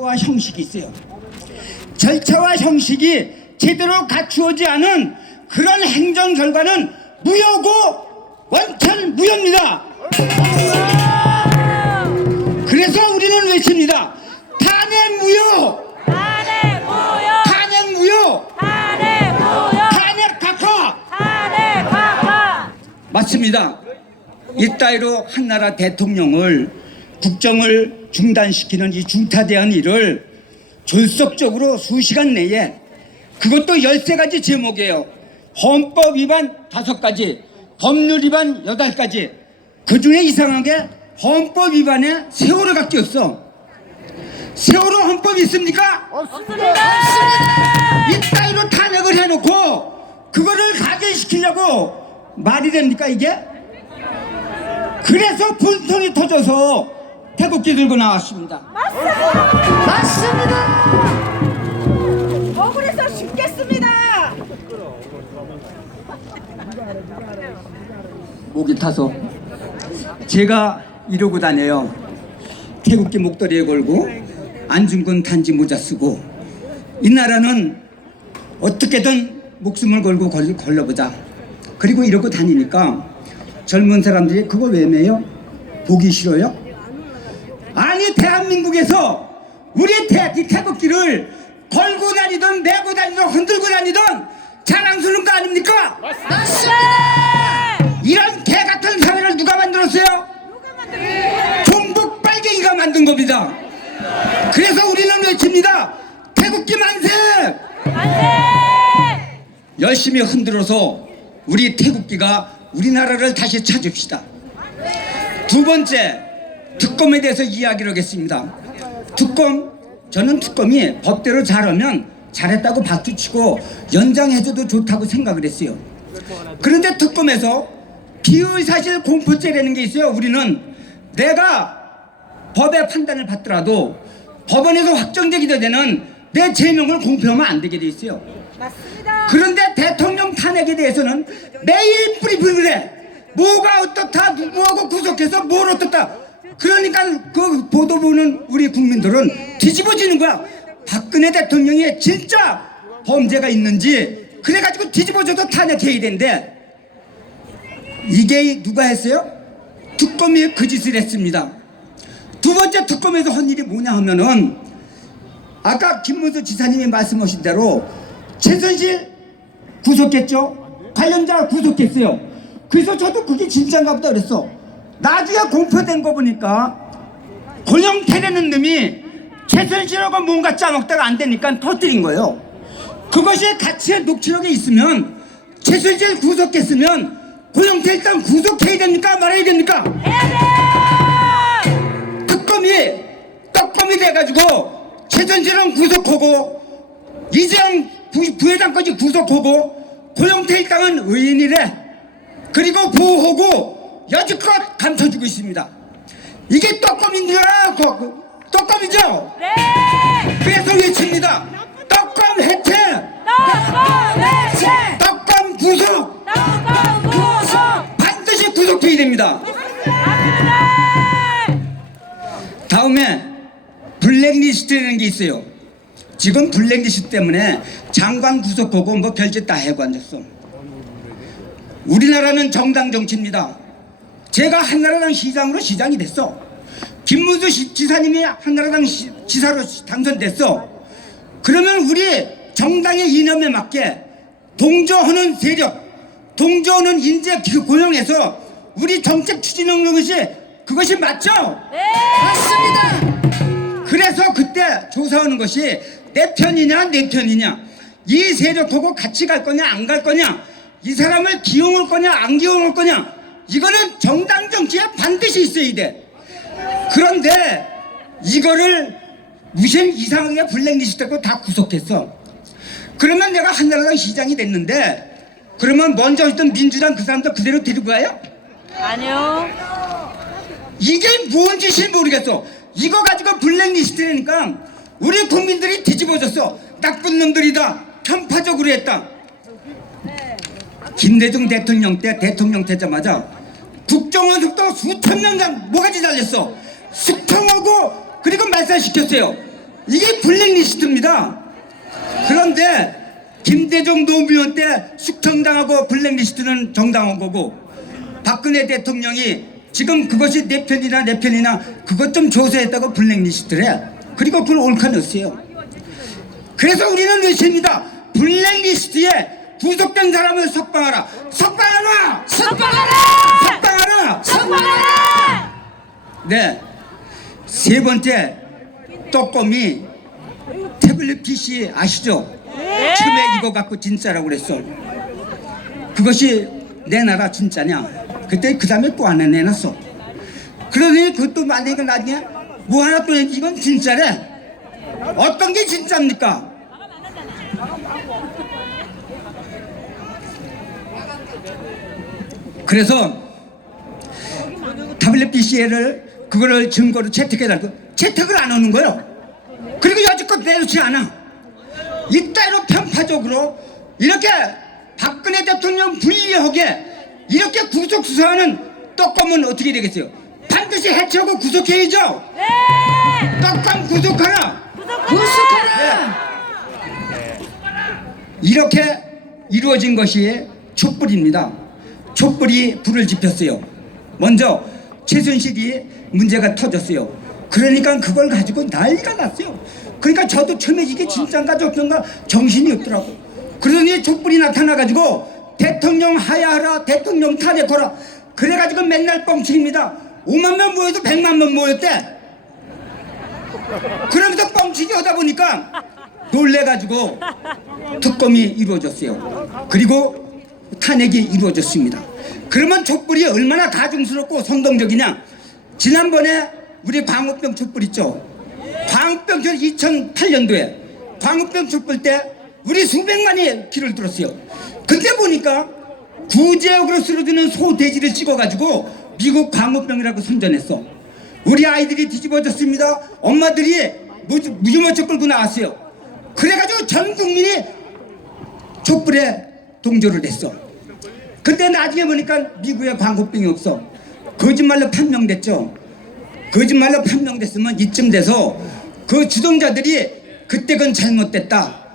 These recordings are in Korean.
절차와 형식이 있어요. 절차와 형식이 제대로 갖추어지지 않은 그런 행정 결과는 무효고 원천 무효입니다. 그래서 우리는 외칩니다. 탄핵 무효! 탄핵 무효! 탄핵 무효! 탄핵 무효! 탄핵 각하! 탄핵 각하! 맞습니다. 이따위로 한나라 대통령을 국정을 중단시키는 이 중타대한 일을 졸속적으로 수시간 내에, 그것도 13가지 제목이에요. 헌법 위반 5가지, 법률 위반 8가지. 그 중에 이상하게 헌법 위반에 세월호가 끼었어. 세월호 헌법이 있습니까? 없습니다! 이따위로 탄핵을 해놓고 그거를 가결시키려고 말이 됩니까 이게? 그래서 분통이 터져서 태극기 들고 나왔습니다. 맞습니다! 억울해서 죽겠습니다! 목이 타서 제가 이러고 다녀요. 태극기 목도리에 걸고 안중근 단지 모자 쓰고, 이 나라는 어떻게든 목숨을 걸고 걸러보자. 그리고 이러고 다니니까 젊은 사람들이 그걸 왜 매요? 보기 싫어요? 아니, 대한민국에서 우리 태극기를 걸고 다니던 메고 다니던 흔들고 다니던 자랑스러운 거 아닙니까? 맞습니다! 이런 개 같은 사회를 누가 만들었어요? 종북 빨갱이가 만든 겁니다. 그래서 우리는 외칩니다. 태극기 만세! 만세! 열심히 흔들어서 우리 태극기가 우리나라를 다시 찾읍시다. 두 번째, 특검에 대해서 이야기를 하겠습니다. 저는 특검이 법대로 잘하면 잘했다고 박수치고 연장해줘도 좋다고 생각을 했어요. 그런데 특검에서 비의사실 공포죄라는 게 있어요. 우리는 내가 법의 판단을 받더라도 법원에서 확정되기 전에는 내 죄명을 공표하면 안 되게 돼 있어요. 맞습니다! 그런데 대통령 탄핵에 대해서는 매일 브리핑을 해. 뭐가 어떻다, 누구하고 구속해서 뭘 어떻다. 그러니까 그 보도 보는 우리 국민들은 뒤집어지는 거야. 박근혜 대통령이 진짜 범죄가 있는지 그래가지고 뒤집어져도 탄핵해야 되는데, 이게 누가 했어요? 특검이 그 짓을 했습니다. 두 번째, 특검에서 한 일이 뭐냐 하면은, 아까 김문수 지사님이 말씀하신 대로 최순실 구속했죠. 관련자 구속했어요. 그래서 저도 그게 진짜인가 보다 그랬어. 나중에 공표된 거 보니까 고영태라는 놈이 최순실하고 뭔가 짜먹다가 안 되니까 터뜨린 거예요. 그것이 같이 녹취록에 있으면, 최순실 구속했으면 고영태 일단 구속해야 됩니까? 말아야 됩니까? 해야 돼요! 특검이 떡검이 돼가지고 최순실은 구속하고 이재용 부회장까지 구속하고 고영태 일당은 의인이래. 그리고 보호하고 여지껏 감춰주고 있습니다. 이게 떡검인가? 떡검이죠? 네! 그래서 외칩니다. 떡검 해체! 떡검 해체! 떡검 구속! 떡검 구속! 반드시 구속해야 됩니다. 맞습니다! 다음에 블랙리스트라는 게 있어요. 지금 블랙리스트 때문에 장관 구속하고 뭐 별짓 다 해고 앉았어. 우리나라는 정당 정치입니다. 제가 한나라당 시장으로 시장이 됐어. 김문수 지사님이 한나라당 지사로 당선됐어. 그러면 우리 정당의 이념에 맞게 동조하는 세력, 동조하는 인재 고용해서 우리 정책 추진하는 그것이 맞죠? 네! 맞습니다. 그래서 그때 조사하는 것이 내 편이냐 내 편이냐, 이 세력하고 같이 갈 거냐 안 갈 거냐, 이 사람을 기용할 거냐 안 기용할 거냐, 이거는 정당 정치에 반드시 있어야 돼. 그런데 이거를 무슨 이상하게 블랙리스트하고 다 구속했어. 그러면 내가 한나라당 시장이 됐는데, 그러면 먼저 했던 민주당 그 사람들 그대로 데리고 가요? 아니요. 이게 뭔 짓인지 모르겠어. 이거 가지고 블랙리스트라니까 우리 국민들이 뒤집어졌어. 나쁜 놈들이다, 편파적으로 했다. 김대중 대통령 때 대통령 되자마자 국정원 속도 수천 명당 뭐가지 달렸어. 숙청하고 그리고 말살시켰어요. 이게 블랙리스트입니다. 그런데 김대중 노무현 때 숙청당하고 블랙리스트는 정당한 거고, 박근혜 대통령이 지금 그것이 내 편이나 그것 좀 조사했다고 블랙리스트래. 그리고 그걸 옳게 넣었어요. 그래서 우리는 외칩니다. 블랙리스트에 구속된 사람을 석방하라. 석방하라. 석방하라! 석방하라. 석방하라! 네, 세 번째 떡꼬미 태블릿 PC 아시죠? 네. 처음에 이거 갖고 진짜라고 그랬어. 그것이 내 나라 진짜냐? 그때 그 다음에 또 하나 내놨어. 그러더니 그것도 만약에 나중에 뭐 하나 또 내지. 이건 진짜래. 어떤 게 진짜입니까? 그래서 태블릿 PC를 그거를 증거로 채택해달고 채택을 안 하는 거예요. 그리고 여지껏 내놓지 않아. 이따위로 편파적으로 이렇게 박근혜 대통령 불리하게 이렇게 구속수사하는 떡검은 어떻게 되겠어요? 반드시 해체하고 구속해야죠. 네! 떡검 구속하라. 구속하라! 이렇게 이루어진 것이 촛불입니다. 촛불이 불을 지폈어요. 먼저 최순실이 문제가 터졌어요. 그러니까 그걸 가지고 난리가 났어요. 그러니까 저도 처음에 이게 진짜인가 저건가 정신이 없더라고. 그러더니 촛불이 나타나가지고 대통령 하야하라, 대통령 탄핵하라. 그래가지고 맨날 뻥치입니다. 5만 명 모여도 100만 명 모였대. 그러면서 뻥치기 하다 보니까 놀래가지고 특검이 이루어졌어요. 그리고 탄핵이 이루어졌습니다. 그러면 촛불이 얼마나 가증스럽고 선동적이냐. 지난번에 우리 광우병 촛불 있죠. 광우병 2008년도에 광우병 촛불 때 우리 수백만이 길을 들었어요. 근데 보니까 구제역으로 쓰러지는 소돼지를 찍어가지고 미국 광우병이라고 선전했어. 우리 아이들이 뒤집어졌습니다. 엄마들이 무주머쳐 끌고 나왔어요. 그래가지고 전 국민이 촛불에 동조를 했어. 근데 나중에 보니까 미국에 광우병이 없어. 거짓말로 판명됐죠. 거짓말로 판명됐으면 이쯤 돼서 그 주동자들이 그때 그건 잘못됐다,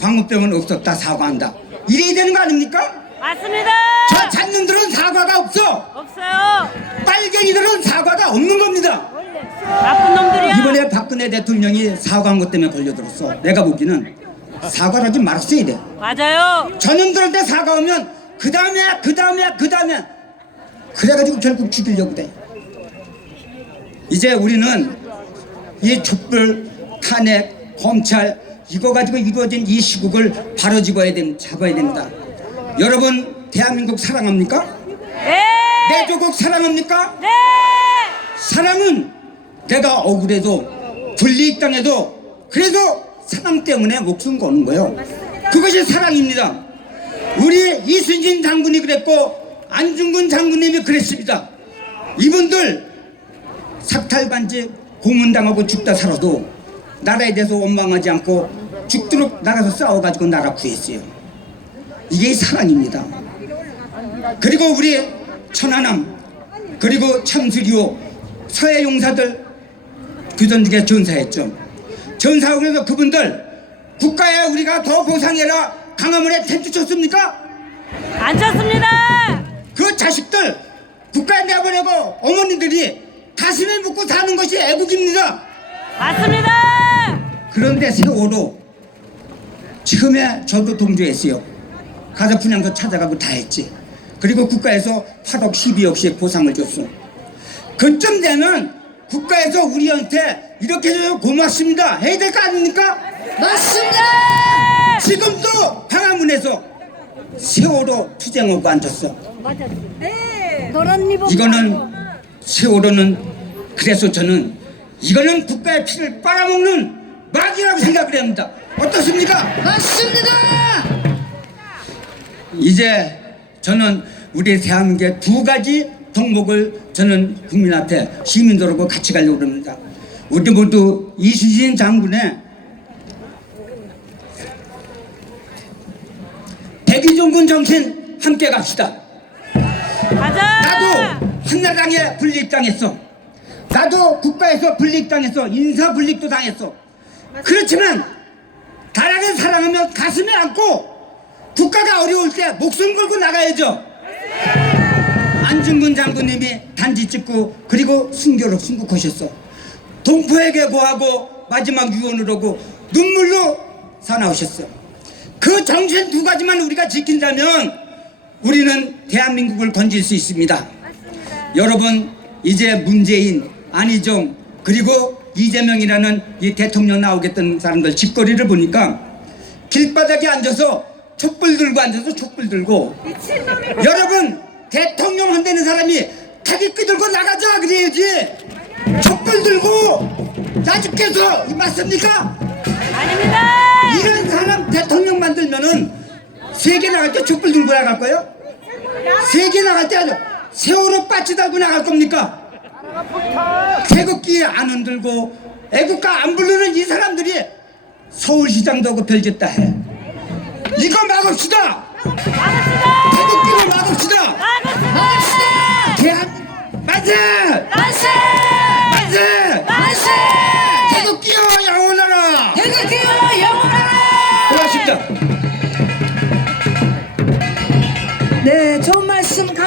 광우병은 없었다, 사과한다, 이래야 되는 거 아닙니까? 맞습니다! 저 잔년들은 사과가 없어. 없어요! 빨갱이들은 사과가 없는 겁니다. 나쁜 놈들이야! 이번에 박근혜 대통령이 사과한 것 때문에 걸려들었어. 내가 보기는 사과를 하지 말았어야 돼. 맞아요! 전현들한테 사과하면 그 다음에 그래가지고 결국 죽이려고 돼. 이제 우리는 이 촛불, 탄핵, 검찰 이거 가지고 이루어진 이 시국을 바로 잡아야 됩니다. 여러분 대한민국 사랑합니까? 네! 내 조국 사랑합니까? 네! 사랑은 내가 억울해도 불이익당해도 그래도 사랑 때문에 목숨 거는 거예요. 그것이 사랑입니다. 우리 이순신 장군이 그랬고 안중근 장군님이 그랬습니다. 이분들 삭탈반지 고문당하고 죽다 살아도 나라에 대해서 원망하지 않고 죽도록 나가서 싸워가지고 나라 구했어요. 이게 사랑입니다. 그리고 우리 천안함 그리고 참수리호 서해 용사들 교전중에 전사했죠. 전사하고 그분들 국가에 우리가 더 보상해라 강화문에 텐트 쳤습니까? 안 쳤습니다! 그 자식들 국가에 내보내고 어머니들이 가슴에 묻고 사는 것이 애국입니다. 맞습니다! 그런데 세월호 처음에 저도 동조했어요. 가서 분양소 찾아가고 다 했지. 그리고 국가에서 8억 12억씩 보상을 줬어. 그쯤 되면 국가에서 우리한테 이렇게 해줘서 고맙습니다 해야 될 거 아닙니까? 맞습니다! 지금도 광화문에서 세월호 투쟁하고 앉았어. 네! 노란 리본 이거는 세월호는 그래서 저는 이거는 국가의 피를 빨아먹는 막이라고 생각을 합니다. 어떻습니까? 맞습니다! 이제 저는 우리 대한민국의 두 가지 덕목을 저는 국민 앞에 시민들하고 같이 가려고 합니다. 우리 모두 이순신 장군의 백의종군 정신 함께 갑시다. 가자! 나도 한나라당에 불이익당했어. 나도 국가에서 불이익당했어. 인사 불이익도 당했어. 그렇지만 나라를 사랑하면 가슴에 안고 국가가 어려울 때 목숨 걸고 나가야죠. 안중근 장군님이 단지 찍고 그리고 순교로 순국하셨어. 동포에게 고하고 마지막 유언을 하고 눈물로 사나우셨어. 그 정신 두 가지만 우리가 지킨다면 우리는 대한민국을 건질 수 있습니다. 여러분, 이제 문재인, 안희정 그리고 이재명이라는 이 대통령 나오겠다는 사람들 집거리를 보니까 길바닥에 앉아서 촛불 들고 앉아서 촛불 들고, 여러분 대통령 한다는 사람이 타깃기 들고 나가자 그래야지. 촛불 들고 나죽겠어 맞습니까? 아닙니다. 이런 사람 대통령 만들면은 세계 나갈 때 촛불 들고 나갈 거예요? 세계 나갈 때 아주 세월호 빠치 달고 나갈 겁니까? 태극기 안 흔들고 애국가 안 부르는 이 사람들이 서울시장도 하고 별짓다 해. 이거 막읍시다.